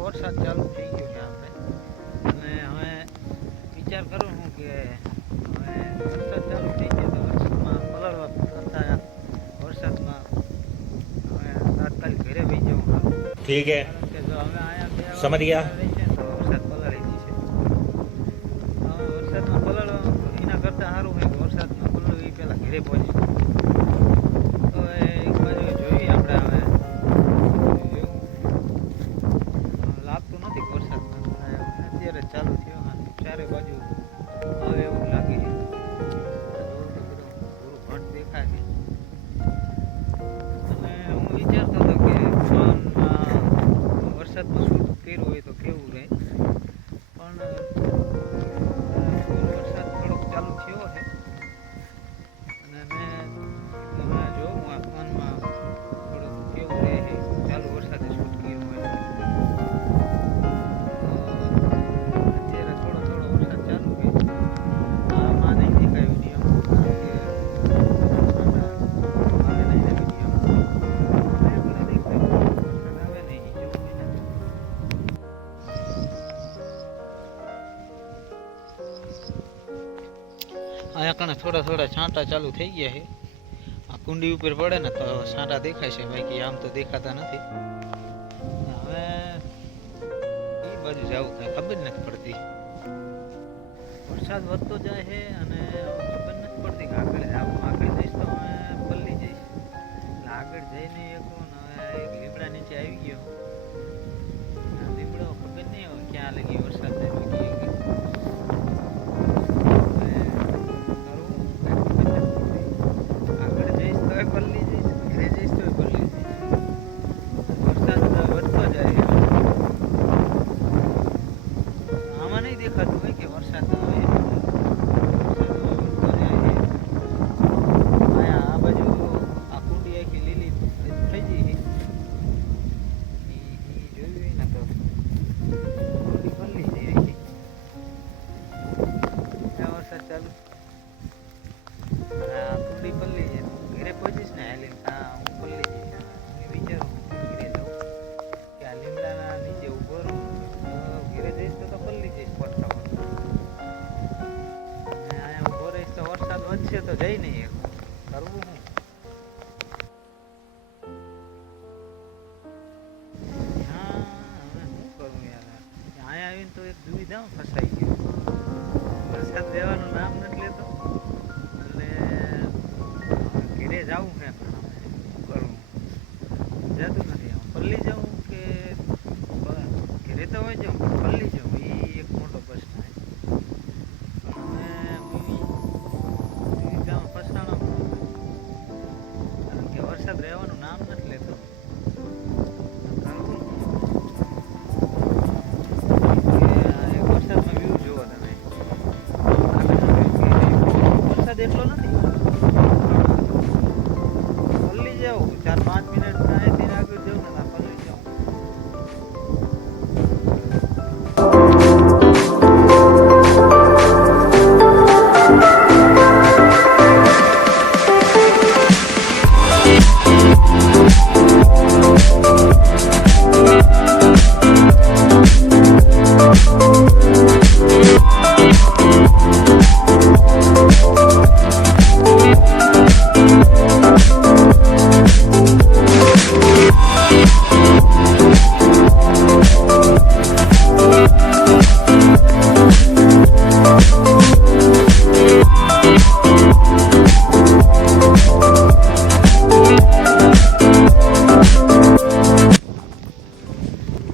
વરસાદ ચાલુ થઈ ગયો છે આપણે, અને હવે વિચાર કરું હું કે હવે વરસાદ ચાલુ થઈ ગયો તો વરસાદમાં પલળવા કરતા વરસાદમાં હવે તાત્કાલિક ઘરે વહી જવું સારું. ઠીક હે, કારણ કે જો હવે અહીંયા સમજ ગયા. રહેશે તો વરસાદ પલળી જશે. હવે વરસાદમાં પલળવા એના કરતાં સારું હોય કે વરસાદમાં પલળવું એ પહેલાં ઘરે પહોંચી. તો એક બાજુ જોઈએ આપણે હવે લાગતું નથી વરસાદમાં અત્યારે ચાલુ થયો. હા, ચારે બાજુ હવે એવું લાગે છે પૂરું ભટ દેખાય છે. અને હું વિચારતો હતો કે ફોનમાં વરસાદમાં શૂટ કર્યું હોય તો કેવું રહે, પણ વરસાદ થોડોક ચાલુ થયો છે અને મેં જોઉં આ ફોનમાં થોડુંક કેવું રહે છે ચાલુ વરસાદે શૂટ કર્યું હોય. અત્યારે થોડો થોડો વરસાદ ચાલુ છે. આમાં નહીં દેખાય વિડીયો, કારણ કે આવે નહીં ને વિડીયો દેખાય વરસાદ આવે નહીં જોવું હોય ને. અહીંયા કણે થોડા થોડા છાંટા ચાલુ થઈ ગયા છે. આ કુંડી ઉપર પડે ને તો છાંટા દેખાય છે, બાકી આમ તો દેખાતા નથી. હવે એ બાજુ જવું કઈ ખબર નથી પડતી. વરસાદ વધતો જાય છે અને ખબર નથી પડતી કે આગળ જાવું. આગળ જઈશ તો હવે પલ્લી જઈશ, એટલે આગળ જઈને એક લીમડા નીચે આવી ગયો. લીમડો ખબર નહીં હવે ક્યાં લગી વરસાદ થાય ગયો. આગળ જઈશ તો પલ્લી જઈશ, ઘરે જઈશ તો પલ્લી જઈશ. વરસાદ વધતો જાય. આમાં નહીં દેખાતું હોય કે વરસાદ આવે. વધતો જાય. આ બાજુ આ કુંડી આખી લીલી થઈ ગઈ. જોયું હોય ને તો કુંડી પલ્લી જાય આખી. ત્યાં વરસાદ ચાલુ. હા, કુંડી પલ્લી છે. ઘરે પહોંચીશ ને હાલીને હું પલ્લી જઈશ. હું વિચારું ઘરે જાઉં કે આ લીમડાના નીચે ઊભો રહું તો ઘરે જઈશ તો પલ્લી જઈશ પટકા પટકા. અને અહીંયા ઊભો રહીશ તો વરસાદ વધશે તો જઈ નહીં કરવું હું. હા, હવે શું કરું યાર. અહીંયા આવીને તો એક દુવિધામાં ફસાઈ ગયો. વરસાદ લેવાનું નામ નથી લેતો એટલે ઘરે જવું છે પણ શું કરવું જતું નથી. પલ્લી જાઉં કે ઘરે તો હોય જાઉં પણ પલ્લી જાઉં એ એક મોટો પ્રશ્ન છે. સુવિધામાં ફસાણો કારણ કે વરસાદ રહેવાનું નામ નથી લેતો. એક વરસાદમાં વ્યૂ જુઓ તમે. વરસાદ એટલો નથી, પલ્લી જાઉં 4-5 મિનિટ અહીંથી આગળ જાઉં ને પલ્લી જાઉં.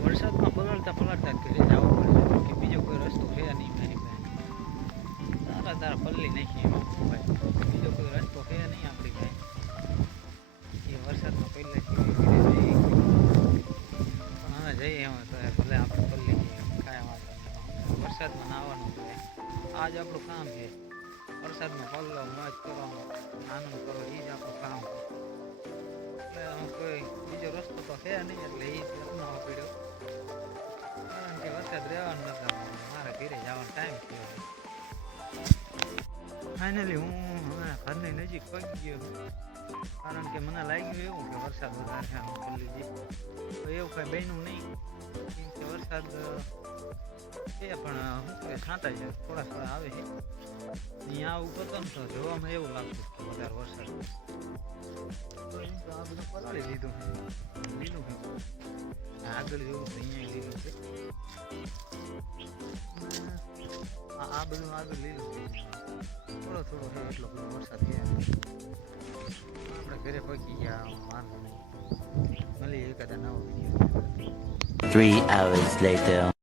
વરસાદમાં પલળતા પલળતા ઘરે જવું પડે કે બીજો કોઈ રસ્તો છે નહીં મારી પાસે. તારા પલ્લી નાખી એમાં ભાઈ, બીજો કોઈ રસ્તો છે નહીં આપણી પાસે. એ વરસાદમાં પહેલેથી ઘરે જઈએ પણ હવે જઈએ એમાં તો ભલે આપણે પલ્લી જઈએ કાંઈ વાંધો નહીં. વરસાદમાં નાહવાનું છે, આ જ આપણું કામ છે. વરસાદમાં પલ્લો મોજ કરવાનો, આનંદ કરો એ જ આપણું કામ છે. એટલે આમ કોઈ બીજો રસ્તો તો છે નહીં એટલે એ અપનાવવો પડ્યો. કારણ કે વરસાદ રહેવાનું નતા, મારે ઘરે જવાનો ટાઈમ થયો. ફાઇનલી હું હવે ઘરની નજીક પહોંચી ગયો. કારણ કે મને લાગ્યું એવું કે વરસાદ વધારે છે, હું પલ્લી જઈશ તો એવું કાંઈ બન્યું નહીં. કેમ કે વરસાદ વરસાદ છે પણ શું કહેવાય છાંટાઈ જાય થોડા થોડા આવે છે. અહીંયા આવું કરતો ને તો જોવામાં એવું લાગતું કે વધારે વરસાદ તો એમ તો આ બધું પલાળી દીધું છે લીલું છે આગળ જેવું તો અહીંયા લીલું છે આ બધું આગળ લીલું છે થોડો થોડો છે એટલો બધો વરસાદ છે આપણે ઘરે પહોંચી ગયા વાંધો નહીં મળીએ એકાદા નવો વિડીયો. 3 hours later.